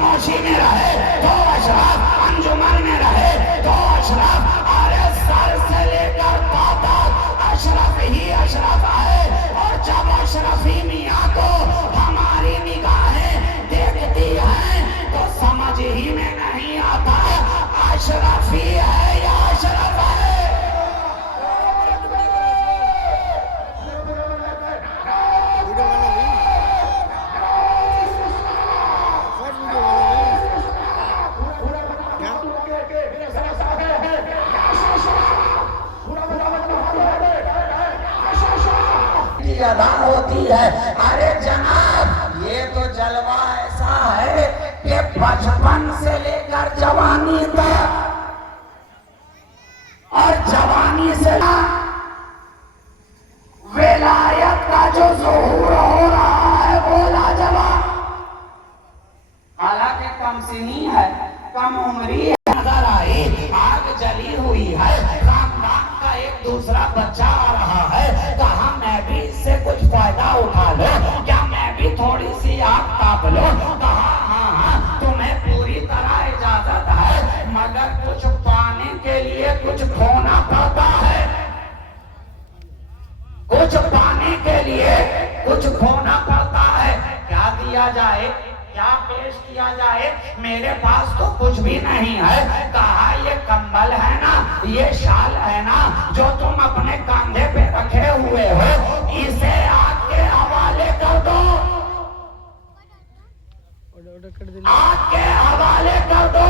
खामोशी में रहे तो अशराफ, अंजुमन में रहे तो अशराफ। अरे सर से लेकर पाँव तक अशरफ ही अशरफ है। और जब अशरफी मियाँ को हमारी निगाहें देखती हैं तो समझ ही में नहीं आता अशरफी है या अशरफ है। अदा होती है। अरे जनाब ये तो जलवा ऐसा है कि बचपन से लेकर जवानी तक और जवानी से विलायत का जो ज़ुहूर हो रहा है वो लाजवाब। हालांकि कम सिनी है, कम उम्री है। नजर आई आग जली हुई है, खानदान का एक दूसरा बच्चा आ रहा है। कहा मैं भी इससे कुछ फायदा उठा लो, क्या मैं भी थोड़ी सी आग ताप लो। कहा हाँ तुम्हें पूरी तरह इजाजत है, मगर कुछ पाने के लिए कुछ खोना पड़ता है। कुछ पाने के लिए कुछ खोना पड़ता है। क्या दिया जाए, क्या पेश किया जाए? मेरे पास तो कुछ भी नहीं है। कहा ये कंबल है ना, ये शाल है ना जो तुम अपने कंधे पे रखे हुए हो, इसे आग के हवाले कर दो। आग के हवाले कर दो।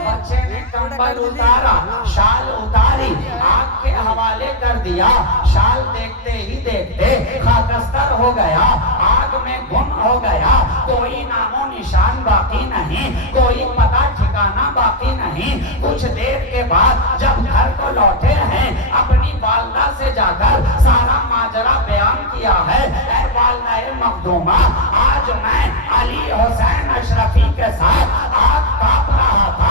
बच्चे ने कंबल उतारा, शाल उतारी, आग के हवाले कर दिया। शाल देखते ही देखते खाकस्तर हो गया, आग में गुम हो गया। कोई नामो निशान बाकी नहीं, कोई पता ठिकाना बाकी नहीं। कुछ देर के बाद जब घर को लौटे हैं, अपनी वालदा से जाकर सारा माजरा बयान किया है। ऐ वालदा-ए मखदूमा, आज मैं अली हुसैन अशरफी के साथ आग ताप रहा था।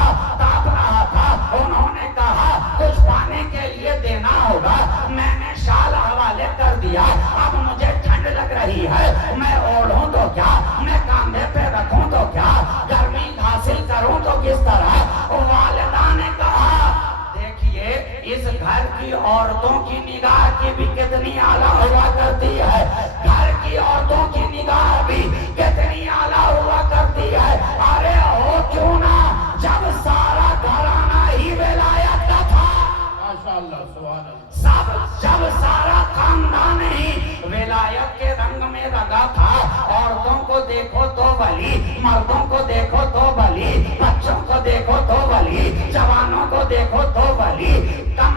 उन्होंने कहा कुछ पाने के लिए देना होगा। मैंने शाल हवाले कर दिया। अब मुझे ठंड लग रही है, मैं ओढ़ूं तो क्या, मैं कांधे पे रखूं तो क्या, गर्मी हासिल करूं तो किस तरह। वालिदा ने कहा देखिए इस घर की औरतों की निगाह की भी कितनी आला हुआ करती है। घर की औरतों की निगाह भी कितनी आला हुआ करती है। अरे हो क्यों ना जब सारा घराना ही विलायत का था। माशाअल्लाह, सुभान अल्लाह। सब जब सारा खानदान ही विलायत के रंग में रंगा था। औरतों को देखो तो वली, मर्दों को देखो तो वली, बच्चों को देखो तो वली, जवानों को देखो तो वली, कम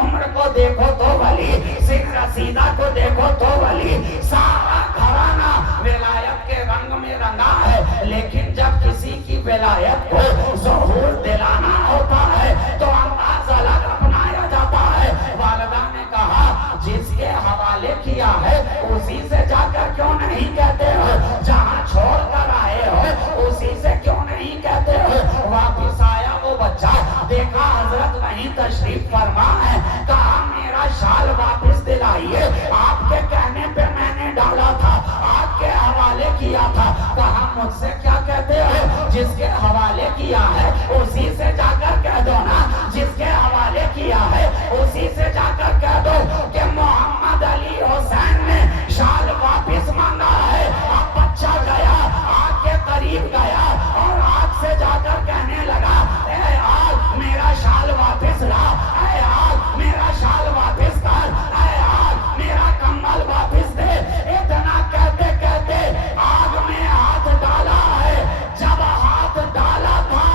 उम्र को देखो तो वली, सिख रसीदा को देखो तो वली। सारा घराना विलायत के रंग में रंगा है। लेकिन जब किसी की विलायत को ज़ुहूर दिलाना होता है तो अंदाज अलग अपनाया जाता है। वालिदा ने कहा जिसके हवाले किया है उसी से जाकर क्यों नहीं कहते हो, जहाँ छोड़ कर आए हो उसी से क्यों नहीं कहते हो। वापिस आया वो बच्चा, देखा हजरत वहीं तशरीफ फरमा है। कहा मेरा शाल वापिस दिलाइए, आपके कहने पे मैंने डाला था, आपके हवाले किया था। कहा मुझसे क्या कहते हो, जिसके हवाले किया है उसी से जाकर कह दो ना, जिसके हवाले किया है उसी से जाकर कह दो कि मोहम्मद अली हुसैन ने शाल वापिस मांगा है। अब बच्चा गया, आग के करीब गया और आग से जाकर कहने लगा ए आग मेरा शाल वापिस ला, ए आग मेरा शाल वापिस कर, ए आग मेरा कंबल वापिस दे। इतना कहते कहते आग में हाथ डाला है। जब हाथ डाला था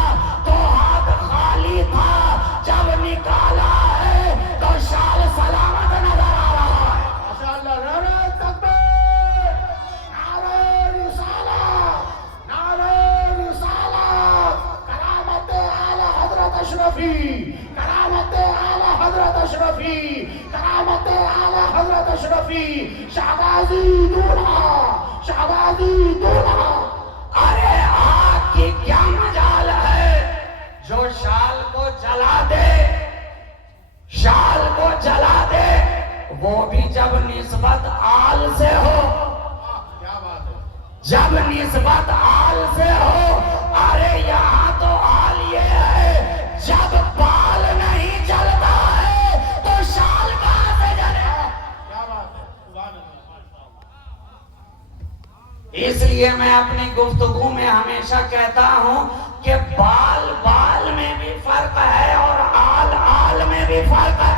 तो हाथ खाली था, जब निकाला है तो शाल सलामत नजर आ रहा है। माशाअल्लाह, नारे तकबीर, नारे रिसालत, नारे रिसालत। करामत आला हजरत अशरफी, करामत आला हजरत अशरफी, करामत आला हजरत अशरफी। शाहबाजी दूल्हा, शाहबाजी दूल्हा। अरे आग की क्या मजाल है जो शाल को जला दे, शाल को जला दे, वो भी जब निस्बत आल से हो। क्या बात है, जब निस्बत आल से हो। इसलिए मैं अपनी गुफ्तगू में हमेशा कहता हूं कि बाल बाल में भी फर्क है और आल आल में भी फर्क है।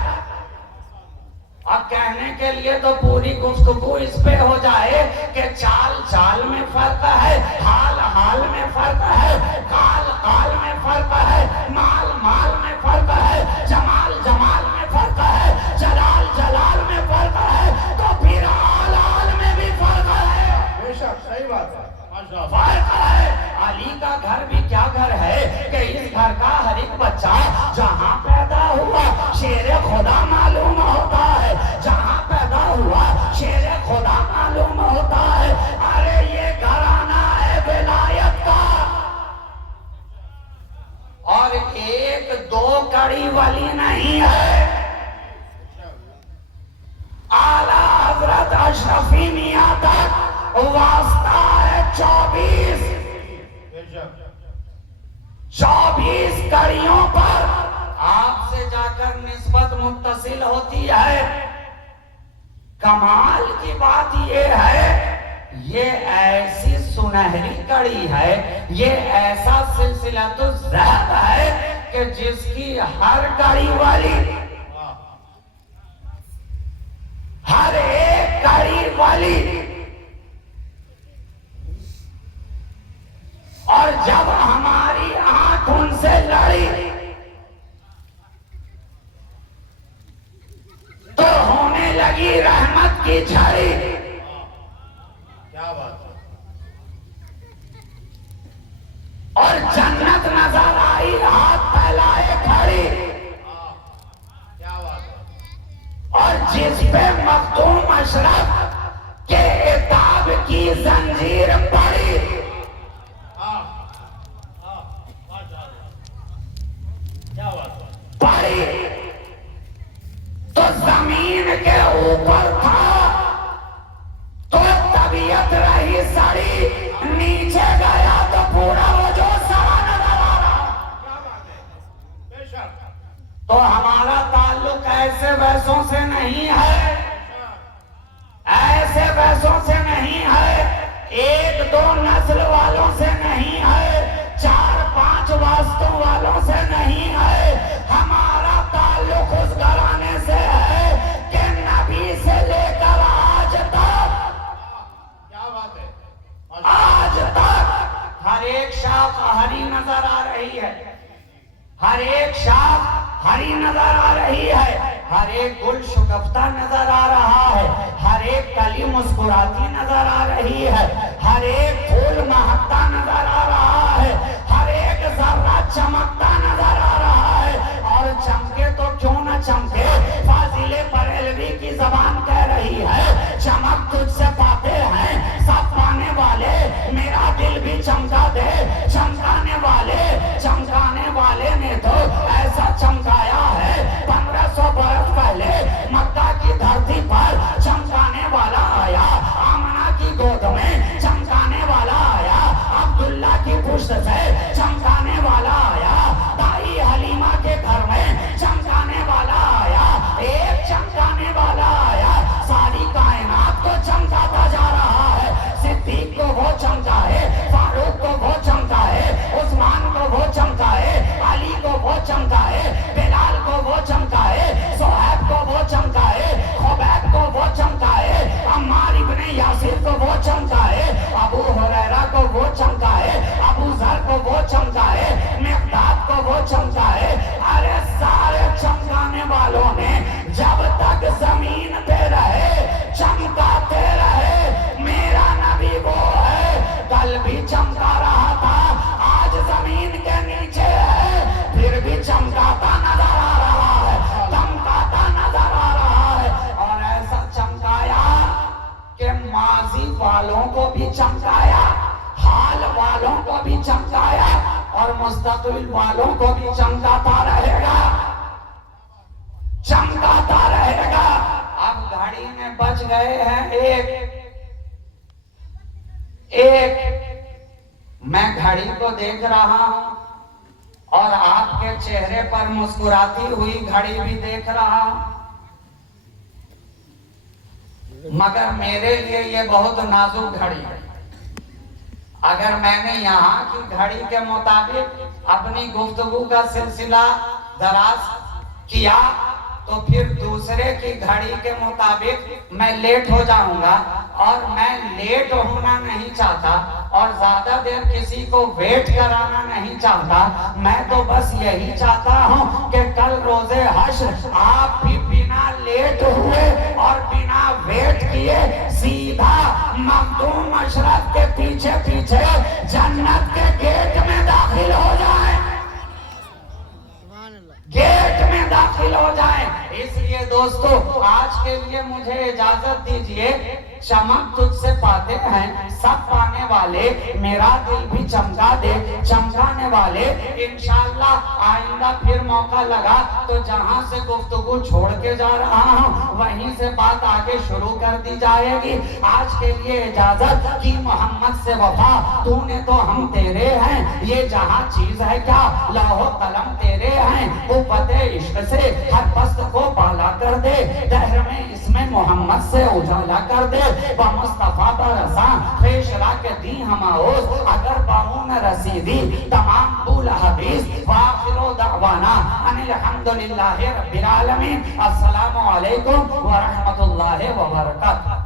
अब कहने के लिए तो पूरी गुफ्तगू इस पे हो जाए कि चाल चाल में फर्क है, हाल हाल में फर्क है, काल काल में फर्क है, माल माल में फर्क है, जमाल जमाल में फर्क है, जलाल जलाल में फर्क है, तो फिर आल आल में भी फर्क है। बेशक सही बात है। फर्क है। अली का घर भी क्या घर है कि इस घर का हर एक बच्चा जहाँ पैदा हुआ शेर खुदा मालूम होता है, जहाँ पैदा हुआ शेर खुदा मालूम होता है। अरे ये घराना है विलायत का, और एक दो कड़ी वाली नहीं है। आला हजरत अशरफी मियां तक वास्ता है 24 कड़ियों पर आपसे जाकर निस्बत मुत्तसिल होती है। कमाल की बात यह है, ये ऐसी सुनहरी कड़ी है, ये ऐसा सिलसिला तो ज़हब है कि जिसकी हर कड़ी वाली, हर एक कड़ी वाली, और जब हमारी आंख उनसे लड़ी तो होने लगी रहमत की झड़ी। क्या बात है। और जन्नत नजर आई हाथ फैलाए खड़ी। क्या बात है। और जिस पे मखदूम अशरफ के इताब की जंजीर पड़ी, क्या बात है। पड़ी तो जमीन के ऊपर था तो तबीयत रही सड़ी, नीचे गया तो पूरा वो जो सड़ा नजर आ रहा। क्या बात है। बेशक। तो हमारा ताल्लुक ऐसे वैसों से नहीं है, ऐसे वैसों से नहीं है, एक दो नस्ल वालों से नहीं है, 4-5 वास्तु वालों से नहीं है। हमारा ताल्लुक उस घराने से है कि नबी से लेकर आज तक, क्या बात है। आज तक हर एक शाख हरी नजर आ रही है, हर एक शाख हरी नजर आ रही है, हर एक गुल शुगफ्ता नजर आ रहा है, हर एक कली मुस्कुराती नजर आ रही है, हर एक फूल महकता नजर आ रहा है, हर एक जर्रा चमकता नजर आ रहा है। और चमके तो क्यों न चमके, फाजिले बरेलवी की जबान कह रही है, चमक तुझसे पाते हैं सब पाने वाले, मेरा दिल भी चमका दे। चमकाने वाले ने तो ऐसा चमकाया है 1500 बरस पहले मक्का की धरती पर चमकाने वाला आया, आमना की गोद में चमकाने वाला आया, अब्दुल्ला की पुश्त से चमकाने वाला आया, दाई हलीमा के घर में चमकाने वाला आया, एक चमकाने वाला आया, सारी कायनात को चमकाता जा रहा है। सिद्दीक को वो चमकाए, फारूक को वो चमकाए, उस्मान को वो चमकाए, अली को वो चमकाए, बिलाल को वो चमकाए, सोहैब को वो चमकाए, खुबैब को वो चमकाए, अम्मार इब्ने यासिर को वो चमकाए, अबू हुरैरा को वो चमकाए, अबू जर को वो चमकाए, मिक़दाद को वो चमकाए। अरे सारे चमकाने वालों ने जब तक जमीन पे रहे चमकाते रहे। मेरा नबी वो है, कल भी चमका रहा था, आज जमीन के नीचे है, फिर भी चमकाता नजर आ रहा है, चमकाता नजर आ रहा है। और ऐसा चमकाया कि माजी वालों को भी चमकाया, हाल वालों को भी चमकाया, और मुस्तक़बिल वालों को भी चमकाता रहेगा, चमकाता रहेगा। अब घड़ी में बच गए हैं एक। मैं घड़ी को देख रहा हूं और आपके चेहरे पर मुस्कुराती हुई घड़ी भी देख रहा हूं, मगर मेरे लिए ये बहुत नाजुक घड़ी है। अगर मैंने यहाँ की घड़ी के मुताबिक अपनी गुफ्तगू का सिलसिला दराज किया तो फिर दूसरे की घड़ी के मुताबिक मैं लेट हो जाऊंगा, और मैं लेट होना नहीं चाहता और ज्यादा देर किसी को वेट कराना नहीं चाहता। मैं तो बस यही चाहता हूँ कि कल रोजे हश्र आप भी बिना लेट हुए और बिना वेट किए सीधा मखदूम अशरफ के पीछे पीछे जन्नत के गेट में दाखिल हो जाए, गेट में दाखिल हो जाए। इसलिए दोस्तों आज के लिए मुझे इजाजत दीजिए। चमक तुझसे पाते हैं सब पाने वाले, मेरा दिल भी चमका दे चमकाने वाले। इंशाअल्लाह आइंदा फिर मौका लगा तो जहां से गुफ्तगू छोड़ के जा रहा हूं वहीं से बात आगे शुरू कर दी जाएगी। आज के लिए इजाजत की मोहम्मद से वफा, तूने तो हम तेरे हैं, ये जहां चीज है क्या लौह कलम तेरे हैं। कुव्वते इश्क से हर पस्त को बाला कर दे, दहर में इसमें मोहम्मद से उजाला कर दे। मुस्तफा बरसा फेशरा के दी हमाओस, अगर बाउन रसीदी तमाम बुल हबीस। वाखिरो दावाना अनिल हम्दुलिल्लाहि रब्बिल आलमीन। अस्सलामु अलैकुम व रहमतुल्लाहि व बरकातहू।